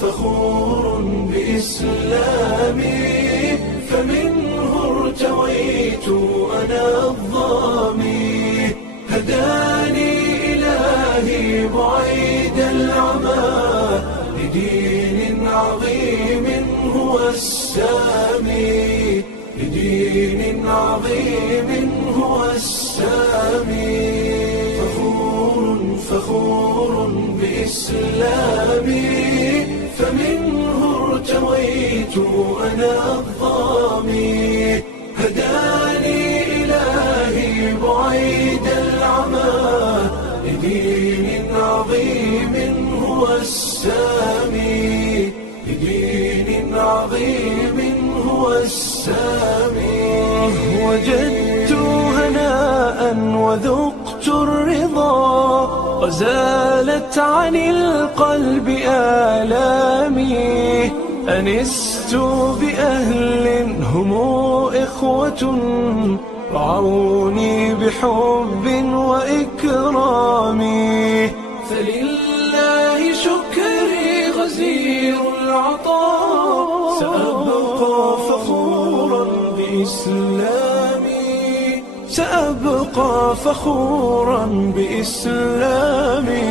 فخور بإسلامي فمنه ارتويت أنا الظامي هداني إلهي بعيد العمى لدين عظيم هو السامي لدين عظيم هو السامي فخور بإسلامي فمنه ارتويت أنا الظامي هداني إلهي بعيد العمى لدين عظيم هو السامي لدين عظيم هو السامي وجدت هناء وذقت الرضا وزالت عن القلب آلامي أنست بأهل هم إخوة رعوني بحب وإكرام فلله شكري غزير العطاء سأبقى فخورا بإسلامي سأبقى فخورا بإسلامي